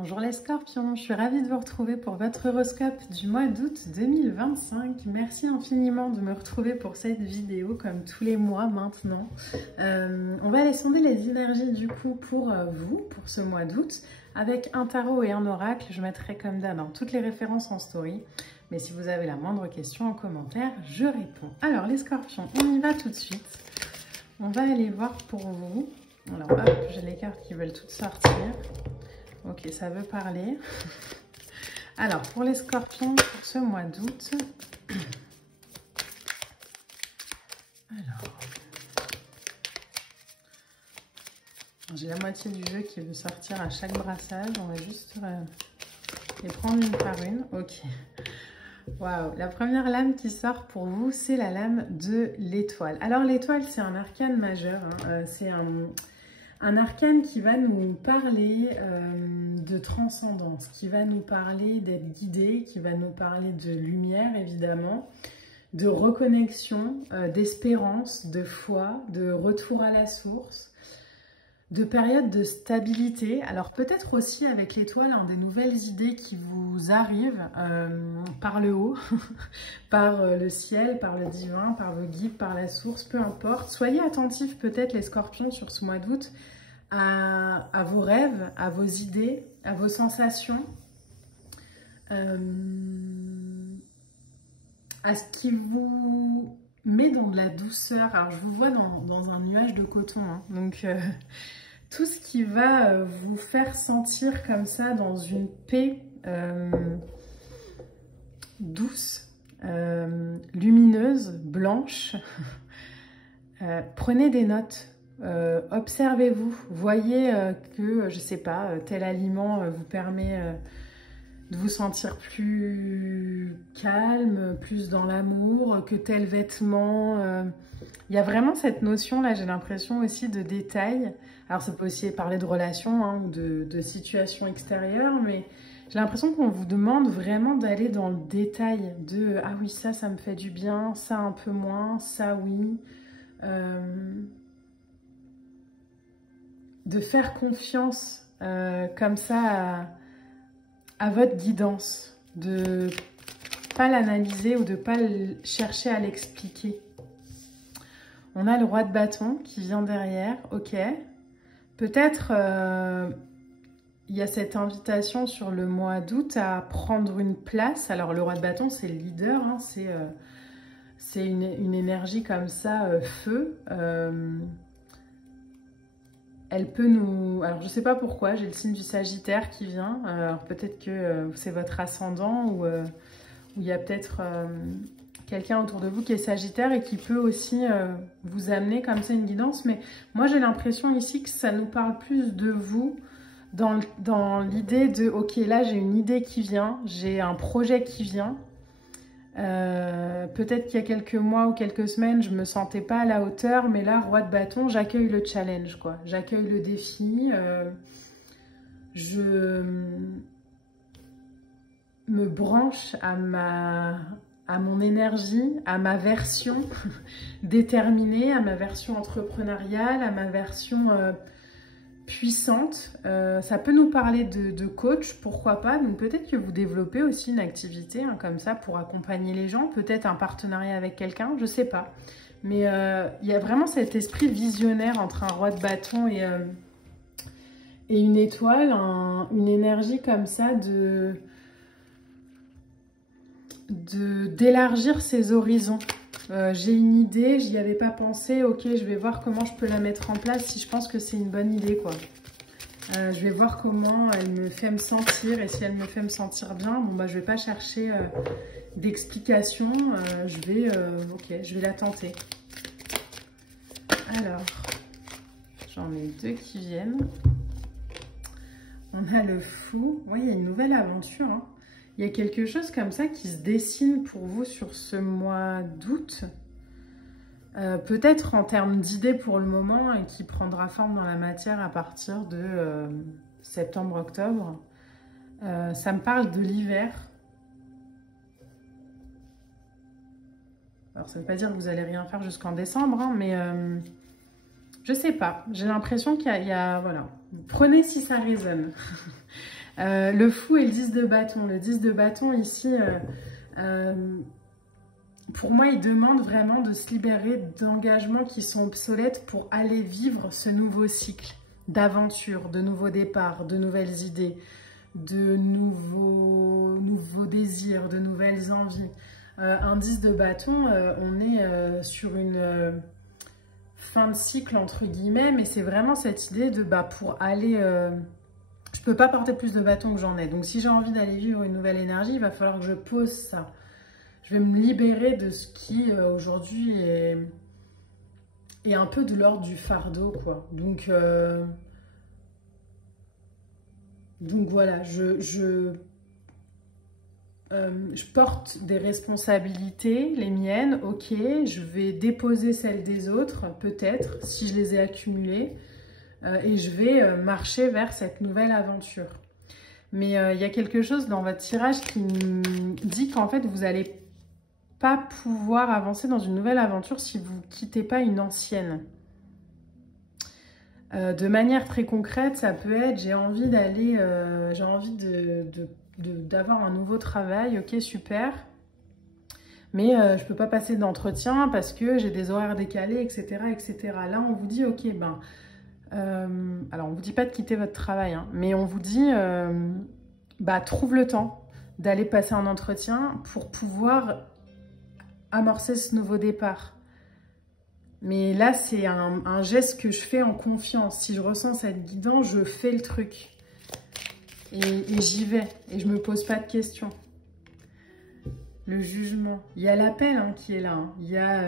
Bonjour les scorpions, je suis ravie de vous retrouver pour votre horoscope du mois d'août 2025. Merci infiniment de me retrouver pour cette vidéo comme tous les mois maintenant. On va aller sonder les énergies du coup pour vous, pour ce mois d'août, avec un tarot et un oracle. Je mettrai comme d'hab toutes les références en story. Mais si vous avez la moindre question en commentaire, je réponds. Alors les scorpions, on y va tout de suite. On va aller voir pour vous. Alors hop, j'ai les cartes qui veulent toutes sortir. Ok, ça veut parler. Alors, pour les scorpions, pour ce mois d'août. Alors, j'ai la moitié du jeu qui veut sortir à chaque brassage. On va juste les prendre une par une. Ok. Waouh, la première lame qui sort pour vous, c'est la lame de l'étoile. Alors, l'étoile, c'est un arcane majeur. C'est un arcane qui va nous parler de transcendance, qui va nous parler d'être guidé, qui va nous parler de lumière évidemment, de reconnexion, d'espérance, de foi, de retour à la source, de période de stabilité. Alors peut-être aussi avec l'étoile, des nouvelles idées qui vous arrivent par le haut, par le ciel, par le divin, par vos guides, par la source, peu importe. Soyez attentifs peut-être les scorpions sur ce mois d'août à vos rêves, à vos idées, à vos sensations, à ce qui vous met dans de la douceur. Alors je vous vois dans un nuage de coton, donc tout ce qui va vous faire sentir comme ça dans une paix douce, lumineuse, blanche. Prenez des notes. Observez-vous, voyez que, je sais pas, tel aliment vous permet de vous sentir plus calme, plus dans l'amour, que tel vêtement. Il y a vraiment cette notion là, j'ai l'impression aussi de détail. Alors ça peut aussi parler de relations ou de situations extérieures, mais j'ai l'impression qu'on vous demande vraiment d'aller dans le détail de « Ah oui, ça me fait du bien, ça un peu moins, ça oui ». De faire confiance comme ça à votre guidance, de pas l'analyser ou de pas chercher à l'expliquer. On a le roi de bâton qui vient derrière, ok. Peut-être il y a cette invitation sur le mois d'août à prendre une place. Alors le roi de bâton c'est le leader, c'est une énergie comme ça, feu. Elle peut nous... Alors, je ne sais pas pourquoi, j'ai le signe du Sagittaire qui vient. Alors, peut-être que c'est votre ascendant ou il y a peut-être quelqu'un autour de vous qui est Sagittaire et qui peut aussi vous amener comme ça une guidance. Mais moi, j'ai l'impression ici que ça nous parle plus de vous dans l'idée de « Ok, là, j'ai une idée qui vient, j'ai un projet qui vient. » Peut-être qu'il y a quelques mois ou quelques semaines, je me sentais pas à la hauteur, mais là, roi de bâton, j'accueille le challenge, quoi. J'accueille le défi. Je me branche à mon énergie, à ma version déterminée, à ma version entrepreneuriale, à ma version puissante. Ça peut nous parler de coach, pourquoi pas. Donc peut-être que vous développez aussi une activité comme ça pour accompagner les gens, peut-être un partenariat avec quelqu'un, je sais pas. Mais il y a vraiment cet esprit visionnaire entre un roi de bâton et une étoile, une énergie comme ça d'élargir ses horizons. J'ai une idée, j'y avais pas pensé, ok, je vais voir comment je peux la mettre en place, si je pense que c'est une bonne idée, quoi. Je vais voir comment elle me fait me sentir, et si elle me fait me sentir bien, bon bah je vais pas chercher d'explication, je vais la tenter. Alors, j'en ai deux qui viennent. On a le fou, oui, il y a une nouvelle aventure, Il y a quelque chose comme ça qui se dessine pour vous sur ce mois d'août. Peut-être en termes d'idées pour le moment et qui prendra forme dans la matière à partir de septembre-octobre. Ça me parle de l'hiver. Alors ça ne veut pas dire que vous n'allez rien faire jusqu'en décembre, mais Je sais pas, j'ai l'impression qu'il y a, voilà. Prenez si ça résonne. Le fou et le 10 de bâton. Le 10 de bâton ici, pour moi, il demande vraiment de se libérer d'engagements qui sont obsolètes pour aller vivre ce nouveau cycle d'aventure, de nouveaux départs, de nouvelles idées, de nouveaux désirs, de nouvelles envies. Un 10 de bâton, on est sur une fin de cycle entre guillemets, mais c'est vraiment cette idée de pour aller... je peux pas porter plus de bâtons que j'en ai, donc si j'ai envie d'aller vivre une nouvelle énergie, il va falloir que je pose ça. Je vais me libérer de ce qui aujourd'hui est un peu de l'ordre du fardeau, quoi. Donc voilà, je porte des responsabilités, les miennes, ok, je vais déposer celles des autres, peut-être, si je les ai accumulées, et je vais marcher vers cette nouvelle aventure. Mais il y a quelque chose dans votre tirage qui me dit qu'en fait, vous n'allez pas pouvoir avancer dans une nouvelle aventure si vous ne quittez pas une ancienne. De manière très concrète, ça peut être, j'ai envie d'aller, j'ai envie d'avoir un nouveau travail, ok, super, mais je peux pas passer d'entretien parce que j'ai des horaires décalés, etc., etc. Là, on vous dit, ok, alors on vous dit pas de quitter votre travail, hein, mais on vous dit, trouve le temps d'aller passer un entretien pour pouvoir amorcer ce nouveau départ. Mais là, c'est un geste que je fais en confiance. Si je ressens cette guidance, je fais le truc. Et j'y vais. Et je ne me pose pas de questions. Le jugement. Il y a l'appel qui est là. Hein. Il y a,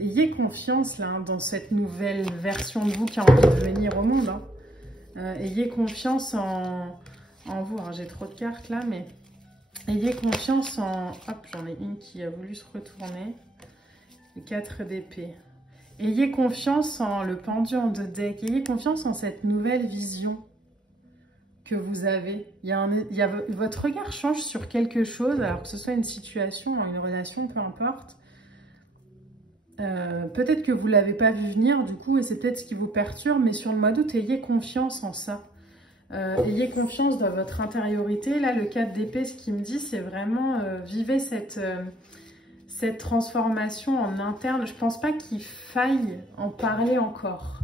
ayez confiance là, dans cette nouvelle version de vous qui a envie de venir au monde. Hein. Ayez confiance en vous. J'ai trop de cartes là, mais... Ayez confiance en... Hop, j'en ai une qui a voulu se retourner. Les 4 d'épée. Ayez confiance en le pendu de deck. Ayez confiance en cette nouvelle vision que vous avez. Votre regard change sur quelque chose, alors que ce soit une situation, une relation, peu importe. Peut-être que vous ne l'avez pas vu venir, du coup, et c'est peut-être ce qui vous perturbe, mais sur le mois d'août, ayez confiance en ça. Ayez confiance dans votre intériorité. Là, le 4 d'épée, ce qu'il me dit, c'est vraiment vivez cette transformation en interne. Je ne pense pas qu'il faille en parler encore.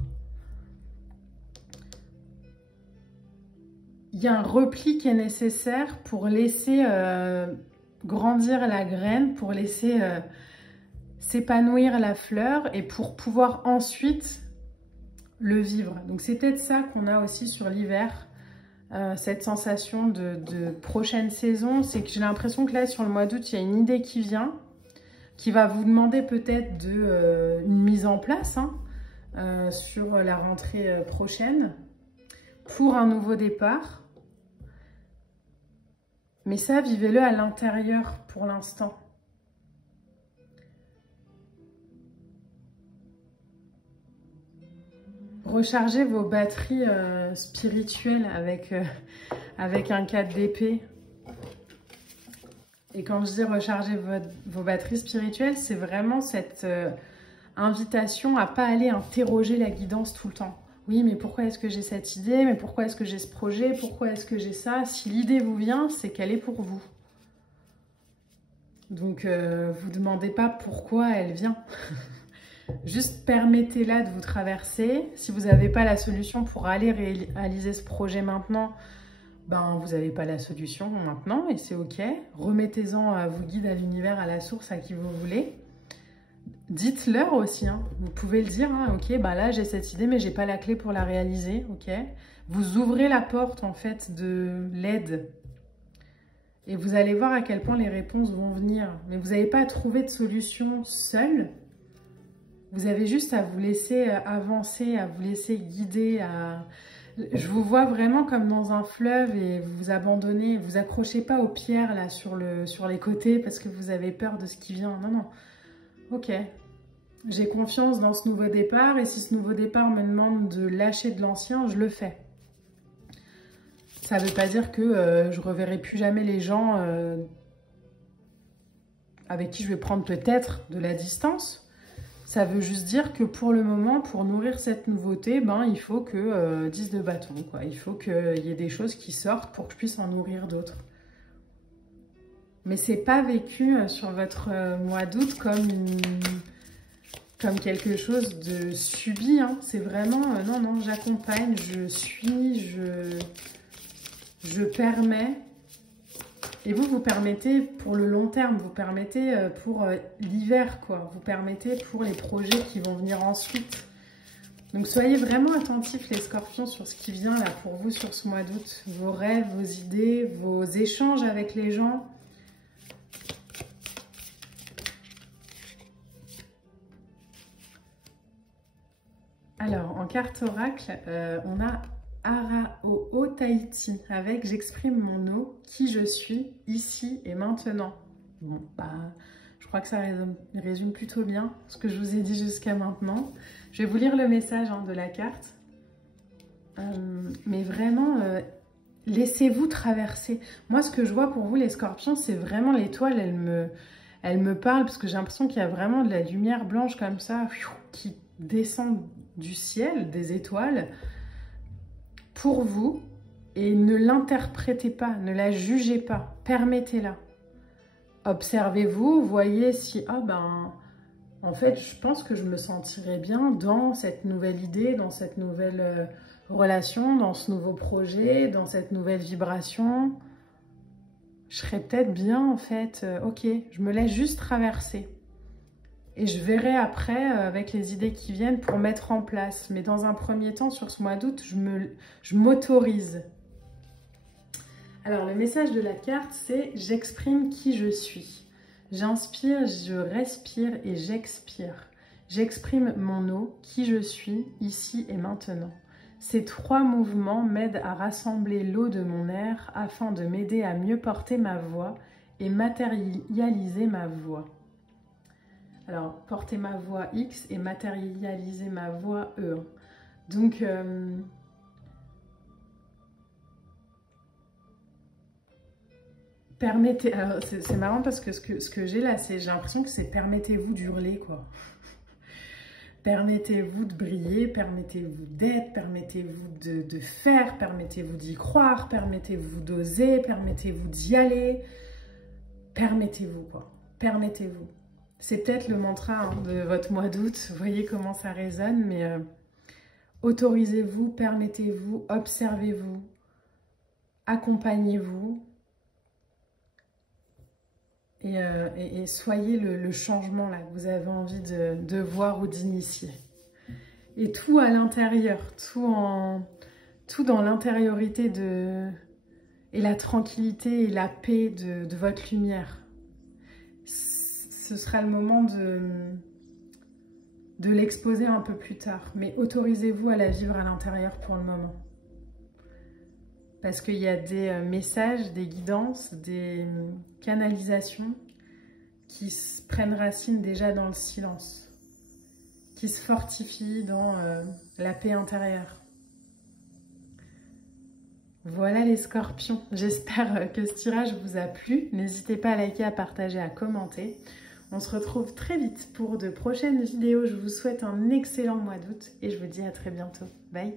Il y a un repli qui est nécessaire pour laisser grandir la graine, pour laisser s'épanouir la fleur et pour pouvoir ensuite le vivre. Donc c'est peut-être ça qu'on a aussi sur l'hiver. Cette sensation de prochaine saison, c'est que j'ai l'impression que là, sur le mois d'août, il y a une idée qui vient, qui va vous demander peut-être une mise en place sur la rentrée prochaine, pour un nouveau départ. Mais ça, vivez-le à l'intérieur pour l'instant. Rechargez vos batteries spirituelles avec un 4 d'épée. Et quand je dis recharger vos batteries spirituelles, c'est vraiment cette invitation à ne pas aller interroger la guidance tout le temps. Oui, mais pourquoi est-ce que j'ai cette idée? Mais pourquoi est-ce que j'ai ce projet? Pourquoi est-ce que j'ai ça? Si l'idée vous vient, c'est qu'elle est pour vous. Donc, vous ne demandez pas pourquoi elle vient. Juste permettez-la de vous traverser. Si vous n'avez pas la solution pour aller réaliser ce projet maintenant, vous n'avez pas la solution maintenant et c'est ok. Remettez-en à vos guides, à l'univers, à la source, à qui vous voulez. Dites-leur aussi, vous pouvez le dire, ok, là j'ai cette idée mais j'ai pas la clé pour la réaliser, ok. Vous ouvrez la porte en fait de l'aide et vous allez voir à quel point les réponses vont venir. Mais vous n'avez pas à trouver de solution seul. Vous avez juste à vous laisser avancer, à vous laisser guider. Je vous vois vraiment comme dans un fleuve et vous vous abandonnez. Vous accrochez pas aux pierres là sur les côtés parce que vous avez peur de ce qui vient. Non, non. Ok. J'ai confiance dans ce nouveau départ et si ce nouveau départ me demande de lâcher de l'ancien, je le fais. Ça ne veut pas dire que je ne reverrai plus jamais les gens avec qui je vais prendre peut-être de la distance. Ça veut juste dire que pour le moment, pour nourrir cette nouveauté, ben, il faut que 10 de bâton, quoi. Il faut qu'il y ait des choses qui sortent pour que je puisse en nourrir d'autres. Mais c'est pas vécu sur votre mois d'août comme quelque chose de subi, hein. C'est vraiment, non, non, j'accompagne, je suis, je permets. Et vous permettez pour le long terme, vous permettez pour l'hiver, quoi. Vous permettez pour les projets qui vont venir ensuite. Donc soyez vraiment attentifs, les scorpions, sur ce qui vient là pour vous sur ce mois d'août. Vos rêves, vos idées, vos échanges avec les gens. Alors, en carte oracle, on a Arao'o Tahiti avec j'exprime mon eau, qui je suis, ici et maintenant. Bon, bah, je crois que ça résume plutôt bien ce que je vous ai dit jusqu'à maintenant. Je vais vous lire le message de la carte. Mais vraiment, laissez-vous traverser. Moi, ce que je vois pour vous, les scorpions, c'est vraiment l'étoile, elle me parle, parce que j'ai l'impression qu'il y a vraiment de la lumière blanche comme ça, qui descend du ciel, des étoiles, pour vous, et ne l'interprétez pas, ne la jugez pas, permettez-la. Observez-vous, voyez si, ah ben, en fait, je pense que je me sentirais bien dans cette nouvelle idée, dans cette nouvelle relation, dans ce nouveau projet, dans cette nouvelle vibration. Je serais peut-être bien, en fait, ok, je me laisse juste traverser. Et je verrai après, avec les idées qui viennent, pour mettre en place. Mais dans un premier temps, sur ce mois d'août, je m'autorise. Alors, le message de la carte, c'est « J'exprime qui je suis. J'inspire, je respire et j'expire. J'exprime mon eau, qui je suis, ici et maintenant. Ces 3 mouvements m'aident à rassembler l'eau de mon air afin de m'aider à mieux porter ma voix et matérialiser ma voix. » Alors, porter ma voix X et matérialiser ma voix E. Donc, permettez... Alors, c'est marrant parce que ce que j'ai là, j'ai l'impression que c'est permettez-vous d'hurler, quoi. Permettez-vous de briller, permettez-vous d'être, permettez-vous de faire, permettez-vous d'y croire, permettez-vous d'oser, permettez-vous d'y aller. Permettez-vous, quoi. Permettez-vous. C'est peut-être le mantra de votre mois d'août, vous voyez comment ça résonne, mais autorisez-vous, permettez-vous, observez-vous, accompagnez-vous et soyez le changement là, que vous avez envie de voir ou d'initier. Et tout à l'intérieur, tout dans l'intériorité et la tranquillité et la paix de votre lumière. Ce sera le moment de l'exposer un peu plus tard. Mais autorisez-vous à la vivre à l'intérieur pour le moment. Parce qu'il y a des messages, des guidances, des canalisations qui prennent racine déjà dans le silence. Qui se fortifient dans la paix intérieure. Voilà les scorpions. J'espère que ce tirage vous a plu. N'hésitez pas à liker, à partager, à commenter. On se retrouve très vite pour de prochaines vidéos. Je vous souhaite un excellent mois d'août et je vous dis à très bientôt. Bye!